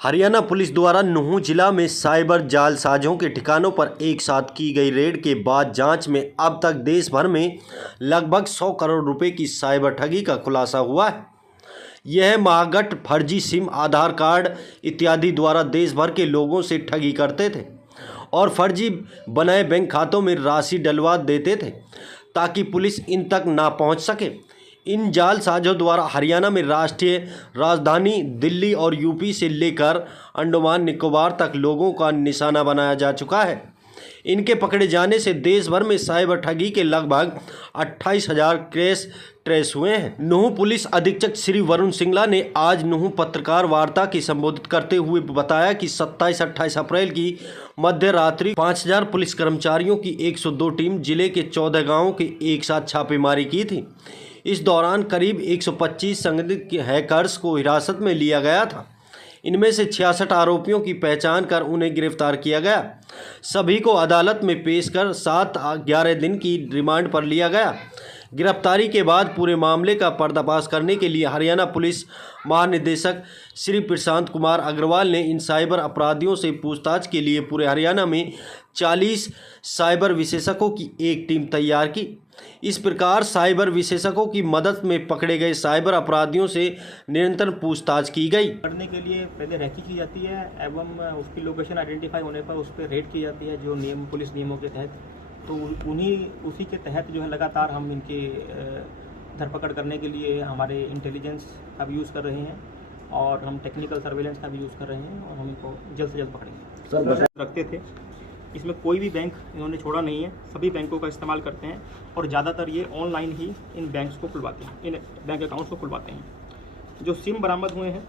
Haryana police द्वारा नूंह जिला में साइबर जालसाजों के ठिकानों पर एक साथ की गई रेड के बाद जांच में अब तक देश भर में लगभग 100 करोड़ रुपए की साइबर ठगी का खुलासा हुआ है। यह महागठ फर्जी सिम, आधार कार्ड इत्यादि द्वारा देश भर के लोगों से ठगी करते थे और फर्जी बनाए बैंक खातों में राशि डलवा देते थे ताकि पुलिस इन तक ना पहुंच सके। इन जालसाजों द्वारा हरियाणा में राष्ट्रीय राजधानी दिल्ली और यूपी से लेकर अंडमान निकोबार तक लोगों का निशाना बनाया जा चुका है। इनके पकड़े जाने से देश भर में साइबर ठगी के लगभग 28,000 केस ट्रेस हुए हैं। नूंह पुलिस अधीक्षक श्री वरुण सिंगला ने आज नूंह पत्रकार वार्ता की संबोधित करते हुए बताया कि 27-28 अप्रैल की मध्य रात्रि 5,000 पुलिस कर्मचारियों की 102 टीम जिले के 14 गांवों के एक साथ छापेमारी की थी। इस दौरान करीब 125 संदिग्ध हैकर्स को हिरासत में लिया गया था। इनमें से 66 आरोपियों की पहचान कर उन्हें गिरफ्तार किया गया। सभी को अदालत में पेश कर 7-11 दिन की रिमांड पर लिया गया। गिरफ्तारी के बाद पूरे मामले का पर्दाफाश करने के लिए हरियाणा पुलिस महानिदेशक श्री प्रशांत कुमार अग्रवाल ने इन साइबर अपराधियों से पूछताछ के लिए पूरे हरियाणा में 40 साइबर विशेषज्ञों की एक टीम तैयार की। इस प्रकार साइबर विशेषज्ञों की मदद में पकड़े गए साइबर अपराधियों से निरंतर पूछताछ की गई। करने के लिए पहले रैकी की जाती है एवं उसकी लोकेशन आइडेंटिफाई होने पर उस पर रेड की जाती है जो नियम पुलिस नियमों के तहत। तो उसी के तहत जो है लगातार हम इनकी धरपकड़ करने के लिए हमारे इंटेलिजेंस का भी यूज़ कर रहे हैं और हम टेक्निकल सर्वेलेंस का भी यूज़ कर रहे हैं और हम इनको जल्द से जल्द पकड़ेंगे। रखते थे, इसमें कोई भी बैंक इन्होंने छोड़ा नहीं है, सभी बैंकों का इस्तेमाल करते हैं और ज़्यादातर ये ऑनलाइन ही इन बैंक्स को खुलवाते हैं, इन बैंक अकाउंट्स को खुलवाते हैं। जो सिम बरामद हुए हैं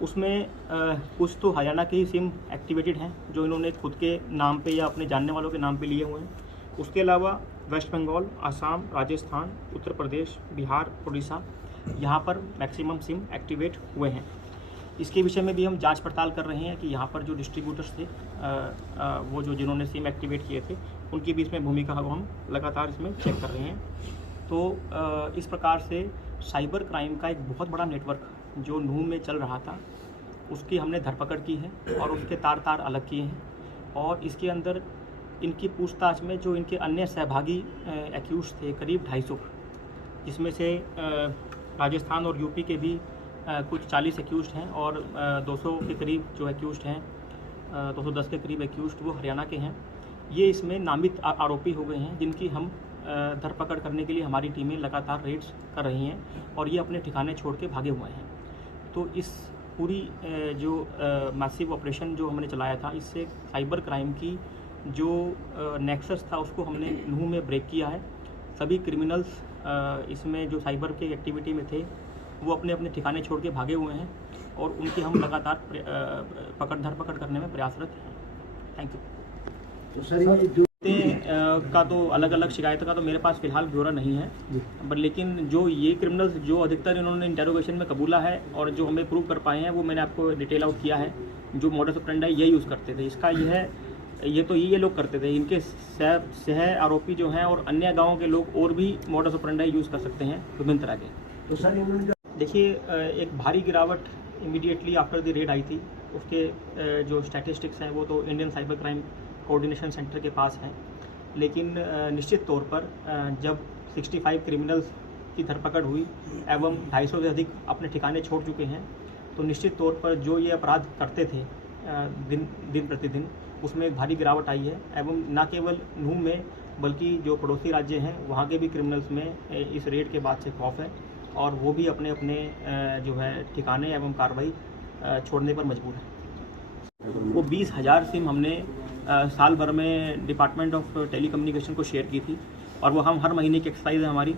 उसमें कुछ तो हरियाणा के ही सिम एक्टिवेटेड हैं जो इन्होंने खुद के नाम पे या अपने जानने वालों के नाम पे लिए हुए हैं। उसके अलावा वेस्ट बंगाल, आसाम, राजस्थान, उत्तर प्रदेश, बिहार, उड़ीसा, यहाँ पर मैक्सिमम सिम एक्टिवेट हुए हैं। इसके विषय में भी हम जांच पड़ताल कर रहे हैं कि यहाँ पर जो डिस्ट्रीब्यूटर्स थे वो जो जिन्होंने सिम एक्टिवेट किए थे उनकी भी इसमें भूमिका को हम लगातार इसमें चेक कर रहे हैं। तो इस प्रकार से साइबर क्राइम का एक बहुत बड़ा नेटवर्क जो नूंह में चल रहा था उसकी हमने धरपकड़ की है और उसके तार अलग किए हैं और इसके अंदर इनकी पूछताछ में जो इनके अन्य सहभागी एक्यूज थे करीब 250, जिसमें से राजस्थान और यूपी के भी कुछ 40 एक्यूज हैं और 200 के करीब जो एक्यूज हैं 210 के करीब एक्यूज वो हरियाणा के हैं। ये इसमें नामित आरोपी हो गए हैं जिनकी हम धरपकड़ करने के लिए हमारी टीमें लगातार रेड्स कर रही हैं और ये अपने ठिकाने छोड़ के भागे हुए हैं। तो इस पूरी जो मैसिव ऑपरेशन जो हमने चलाया था इससे साइबर क्राइम की जो नेक्सस था उसको हमने नूंह में ब्रेक किया है। सभी क्रिमिनल्स इसमें जो साइबर के एक्टिविटी में थे वो अपने अपने ठिकाने छोड़ के भागे हुए हैं और उनकी हम लगातार धरपकड़ करने में प्रयासरत हैं। Thank you. तो सर का तो अलग अलग शिकायतों का तो मेरे पास फिलहाल ब्यौरा नहीं है, बट लेकिन जो ये क्रिमिनल्स जो अधिकतर इन्होंने इंटेरोगेशन में कबूला है और जो हमें प्रूव कर पाए हैं वो मैंने आपको डिटेल आउट किया है। जो मॉडस ऑपरेंडी ये यूज़ करते थे इसका ये लोग करते थे। इनके सह आरोपी जो हैं और अन्य गाँव के लोग और भी मॉडस ऑपरेंडी यूज़ कर सकते हैं विभिन्न तरह के। तो सर देखिए एक भारी गिरावट इमीडिएटली आफ्टर द रेड आई थी। उसके जो स्टैटिस्टिक्स हैं वो तो Indian cyber crime coordination centre के पास हैं, लेकिन निश्चित तौर पर जब 65 क्रिमिनल्स की धरपकड़ हुई एवं 250 से अधिक अपने ठिकाने छोड़ चुके हैं तो निश्चित तौर पर जो ये अपराध करते थे दिन प्रतिदिन उसमें एक भारी गिरावट आई है एवं न केवल नूंह में बल्कि जो पड़ोसी राज्य हैं वहाँ के भी क्रिमिनल्स में इस रेड के बाद से खौफ है और वो भी अपने अपने जो है ठिकाने एवं कार्रवाई छोड़ने पर मजबूर है। वो 20,000 सिम हमने साल भर में डिपार्टमेंट ऑफ टेलीकम्युनिकेशन को शेयर की थी और वो हम हर महीने की एक्सरसाइज है हमारी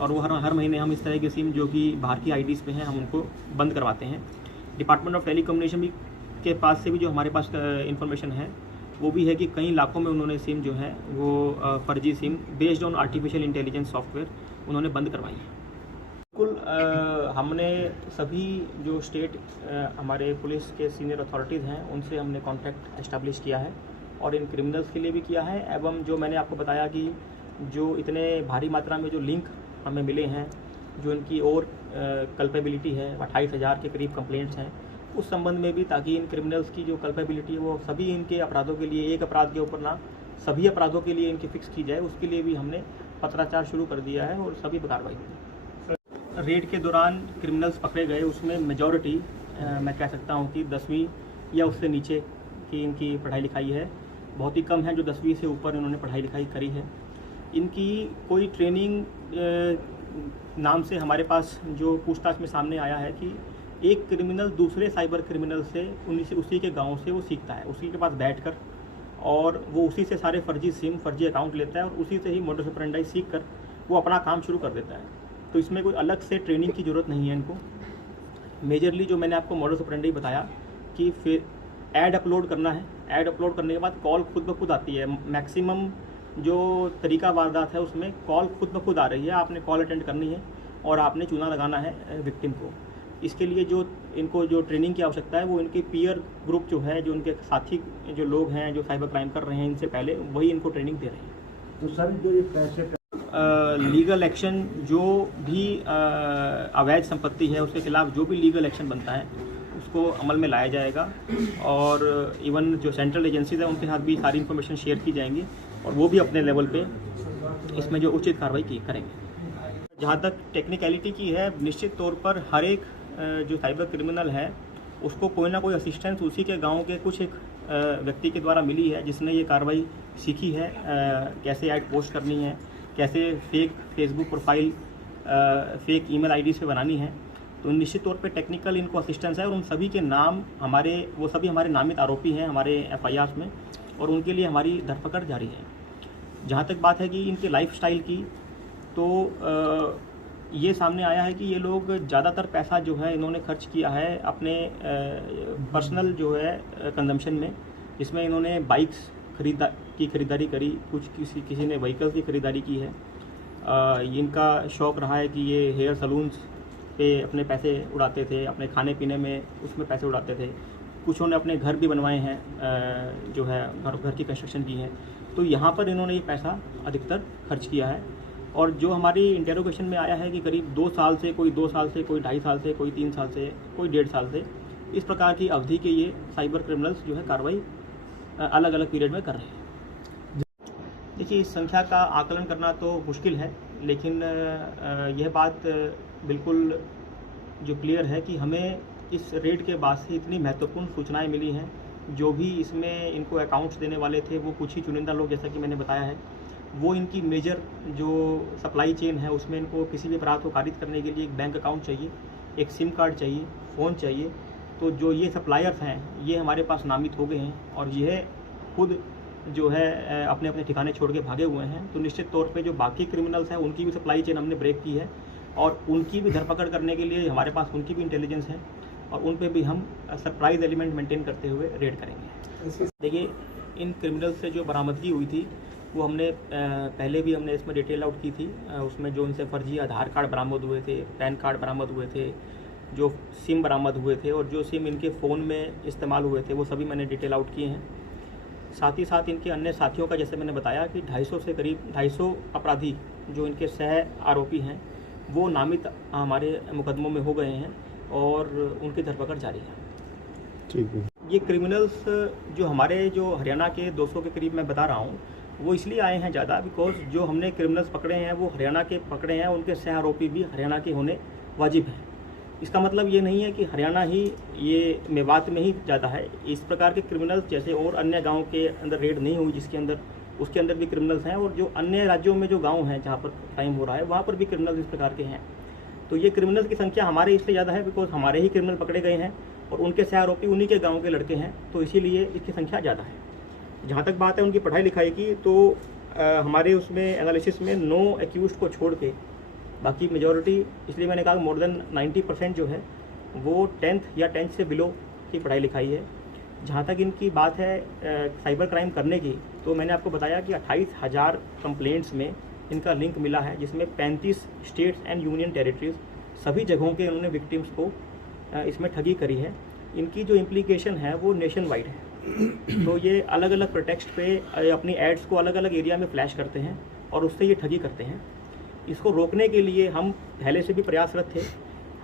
और वो हर महीने हम इस तरह की सिम जो कि बाहर की आईडीज़ पे हैं हम उनको बंद करवाते हैं। डिपार्टमेंट ऑफ टेलीकम्युनिकेशन भी के पास से भी जो हमारे पास इंफॉर्मेशन है वो भी है कि कई लाखों में उन्होंने सिम जो है वो फर्जी SIM based on artificial intelligence software उन्होंने बंद करवाई है। बिल्कुल हमने सभी जो स्टेट हमारे पुलिस के सीनियर अथॉरिटीज़ हैं उनसे हमने कॉन्टैक्ट एस्टेब्लिश किया है और इन क्रिमिनल्स के लिए भी किया है एवं जो मैंने आपको बताया कि जो इतने भारी मात्रा में जो लिंक हमें मिले हैं जो इनकी और कल्पेबिलिटी है 28,000 के करीब कंप्लेंट्स हैं उस संबंध में भी, ताकि इन क्रिमिनल्स की जो कल्पेबिलिटी है वो सभी इनके अपराधों के लिए, एक अपराध के ऊपर ना सभी अपराधों के लिए इनकी फिक्स की जाए, उसके लिए भी हमने पत्राचार शुरू कर दिया है और सभी पर कार्रवाई होगी। रेड के दौरान क्रिमिनल्स पकड़े गए, उसमें मेजॉरिटी मैं कह सकता हूँ कि 10वीं या उससे नीचे की इनकी पढ़ाई लिखाई है। बहुत ही कम है जो 10वीं से ऊपर इन्होंने पढ़ाई लिखाई करी है। इनकी कोई ट्रेनिंग नाम से हमारे पास जो पूछताछ में सामने आया है कि एक क्रिमिनल दूसरे साइबर क्रिमिनल से उसी के गांव से वो सीखता है, उसी के पास बैठकर, और वो उसी से सारे फर्जी सिम, फर्जी अकाउंट लेता है और उसी से ही मोडस ऑपरेंडी सीख कर वो अपना काम शुरू कर देता है। तो इसमें कोई अलग से ट्रेनिंग की ज़रूरत नहीं है इनको। मेजरली जो मैंने आपको मोडस ऑपरेंडी बताया कि फिर ऐड अपलोड करना है, ऐड अपलोड करने के बाद कॉल खुद ब खुद आती है। मैक्सिमम जो तरीका वारदात है उसमें कॉल खुद ब खुद आ रही है, आपने कॉल अटेंड करनी है और आपने चूना लगाना है विक्टिम को। इसके लिए जो इनको जो ट्रेनिंग की आवश्यकता है वो इनके पीयर ग्रुप जो है, जो उनके साथी जो लोग हैं जो साइबर क्राइम कर रहे हैं इनसे पहले, वही इनको ट्रेनिंग दे रहे हैं। तो सर जो ये पैसे लीगल एक्शन, जो भी अवैध संपत्ति है उसके खिलाफ जो भी लीगल एक्शन बनता है उसको अमल में लाया जाएगा, और इवन जो सेंट्रल एजेंसीज है उनके साथ भी सारी इन्फॉर्मेशन शेयर की जाएंगी और वो भी अपने लेवल पे इसमें जो उचित कार्रवाई करेंगे। जहाँ तक टेक्निकलिटी की है, निश्चित तौर पर हर एक जो साइबर क्रिमिनल है उसको कोई ना कोई असिस्टेंस उसी के गांव के कुछ एक व्यक्ति के द्वारा मिली है जिसने ये कार्रवाई सीखी है, कैसे ऐड पोस्ट करनी है, कैसे fake Facebook profile, fake email ID से बनानी है। तो निश्चित तौर पे टेक्निकल इनको असिस्टेंस है और उन सभी के नाम वो सभी हमारे नामित आरोपी हैं हमारे FIR में, और उनके लिए हमारी धरपकड़ जारी है। जहाँ तक बात है कि इनके लाइफस्टाइल की, तो ये सामने आया है कि ये लोग ज़्यादातर पैसा जो है इन्होंने खर्च किया है अपने पर्सनल जो है कंजम्पशन में, जिसमें इन्होंने बाइक्स की खरीदारी करी, कुछ किसी ने व्हीकल्स की खरीदारी की है। इनका शौक़ रहा है कि ये हेयर सलून्स पे अपने पैसे उड़ाते थे, अपने खाने पीने में उसमें पैसे उड़ाते थे। कुछ उन्होंने अपने घर भी बनवाए हैं, जो है घर की कंस्ट्रक्शन की है। तो यहाँ पर इन्होंने ये पैसा अधिकतर खर्च किया है। और जो हमारी इंटेरोगेशन में आया है कि करीब 2 साल से, कोई 2 साल से, कोई 2.5 साल से, कोई 3 साल से, कोई 1.5 साल से, इस प्रकार की अवधि के ये साइबर क्रिमिनल्स जो है कार्रवाई अलग अलग पीरियड में कर रहे हैं। देखिए, इस संख्या का आकलन करना तो मुश्किल है, लेकिन यह बात बिल्कुल जो क्लियर है कि हमें इस रेड के बाद से इतनी महत्वपूर्ण सूचनाएं मिली हैं। जो भी इसमें इनको अकाउंट्स देने वाले थे वो कुछ ही चुनिंदा लोग, जैसा कि मैंने बताया है। वो इनकी मेजर जो सप्लाई चेन है उसमें इनको किसी भी अपराध को कारित करने के लिए एक बैंक अकाउंट चाहिए, एक सिम कार्ड चाहिए, फ़ोन चाहिए। तो जो ये सप्लायर्स हैं ये हमारे पास नामित हो गए हैं और यह खुद जो है अपने अपने ठिकाने छोड़ के भागे हुए हैं। तो निश्चित तौर पे जो बाकी क्रिमिनल्स हैं उनकी भी सप्लाई चेन हमने ब्रेक की है और उनकी भी धरपकड़ करने के लिए हमारे पास उनकी भी इंटेलिजेंस है और उन पे भी हम सरप्राइज एलिमेंट मेंटेन करते हुए रेड करेंगे। देखिए, इन क्रिमिनल्स से जो बरामदगी हुई थी वो हमने पहले भी हमने इसमें डिटेल आउट की थी। उसमें जो इनसे फर्जी आधार कार्ड बरामद हुए थे, पैन कार्ड बरामद हुए थे, जो सिम बरामद हुए थे और जो सिम इनके फ़ोन में इस्तेमाल हुए थे वो सभी मैंने डिटेल आउट किए हैं। साथ ही साथ इनके अन्य साथियों का, जैसे मैंने बताया कि 250 से करीब 250 अपराधी जो इनके सह आरोपी हैं वो नामित हमारे मुकदमों में हो गए हैं और उनकी धरपकड़ जारी है। ठीक है। ये क्रिमिनल्स जो हमारे जो हरियाणा के 200 के करीब मैं बता रहा हूँ वो इसलिए आए हैं ज़्यादा, बिकॉज जो हमने क्रिमिनल्स पकड़े हैं वो हरियाणा के पकड़े हैं, उनके सह आरोपी भी हरियाणा के होने वाजिब हैं। इसका मतलब ये नहीं है कि हरियाणा ही ये मेवात में ही ज़्यादा है। इस प्रकार के क्रिमिनल्स जैसे और अन्य गाँव के अंदर रेड नहीं हुई जिसके अंदर, उसके अंदर भी क्रिमिनल्स हैं और जो अन्य राज्यों में जो गाँव हैं जहाँ पर क्राइम हो रहा है वहाँ पर भी क्रिमिनल्स इस प्रकार के हैं। तो ये क्रिमिनल्स की संख्या हमारे इसलिए ज़्यादा है बिकॉज हमारे ही क्रिमिनल पकड़े गए हैं और उनके सह आरोपी उन्हीं के गाँव के लड़के हैं, तो इसीलिए इसकी संख्या ज़्यादा है। जहाँ तक बात है उनकी पढ़ाई लिखाई की, तो हमारे उसमें एनालिसिस में 9 एक्यूज्ड को छोड़ के बाकी मेजॉरिटी, इसलिए मैंने कहा मोर देन 90% जो है वो 10th या 10th से बिलो की पढ़ाई लिखाई है। जहाँ तक इनकी बात है साइबर क्राइम करने की, तो मैंने आपको बताया कि 28,000 कंप्लेंट्स में इनका लिंक मिला है, जिसमें 35 स्टेट्स एंड यूनियन टेरिटरीज सभी जगहों के इन्होंने विक्टिम्स को इसमें ठगी करी है। इनकी जो इम्प्लीकेशन है वो नेशन वाइड है। तो ये अलग अलग प्रोटेक्स्ट पे अपनी एड्स को अलग अलग एरिया में फ्लैश करते हैं और उससे ये ठगी करते हैं। इसको रोकने के लिए हम पहले से भी प्रयासरत थे।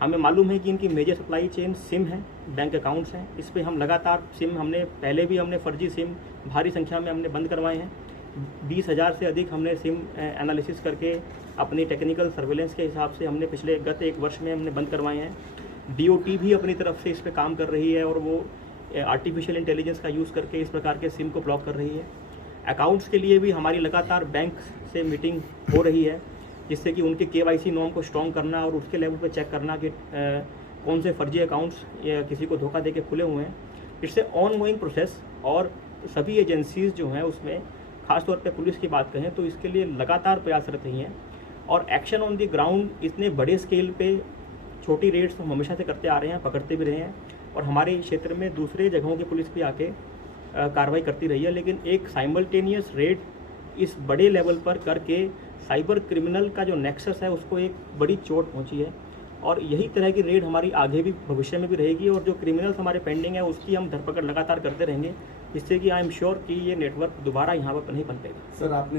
हमें मालूम है कि इनकी मेजर सप्लाई चेन सिम है, बैंक अकाउंट्स हैं। इस पे हम लगातार सिम पहले भी हमने फर्जी सिम भारी संख्या में हमने बंद करवाए हैं। 20,000 से अधिक हमने सिम एनालिसिस करके अपनी टेक्निकल सर्वेलेंस के हिसाब से हमने गत 1 वर्ष में हमने बंद करवाए हैं। DOT भी अपनी तरफ से इस पे काम कर रही है और वो आर्टिफिशियल इंटेलिजेंस का यूज़ करके इस प्रकार के सिम को ब्लॉक कर रही है। अकाउंट्स के लिए भी हमारी लगातार बैंक से मीटिंग हो रही है, जिससे कि उनके KYC नॉर्म को स्ट्रॉन्ग करना और उसके लेवल पे चेक करना कि कौन से फर्जी अकाउंट्स या किसी को धोखा देके खुले हुए हैं। इट्स ए ऑनगोइंग प्रोसेस और सभी एजेंसीज़ जो हैं उसमें खासतौर पे पुलिस की बात कहें तो इसके लिए लगातार प्रयासरत रही हैं और एक्शन ऑन द ग्राउंड इतने बड़े स्केल पे छोटी रेड्स हम हमेशा से करते आ रहे हैं, पकड़ते भी रहे हैं और हमारे क्षेत्र में दूसरे जगहों की पुलिस भी आके कार्रवाई करती रही है। लेकिन एक साइमल्टेनियस रेड इस बड़े लेवल पर करके साइबर क्रिमिनल का जो नेक्सस है उसको एक बड़ी चोट पहुंची है और यही तरह की रेड हमारी आगे भी भविष्य में भी रहेगी और जो क्रिमिनल्स हमारे पेंडिंग है उसकी हम धरपकड़ लगातार करते रहेंगे, जिससे कि आई एम श्योर कि ये नेटवर्क दोबारा यहाँ पर नहीं बन पाएगा। सर आपने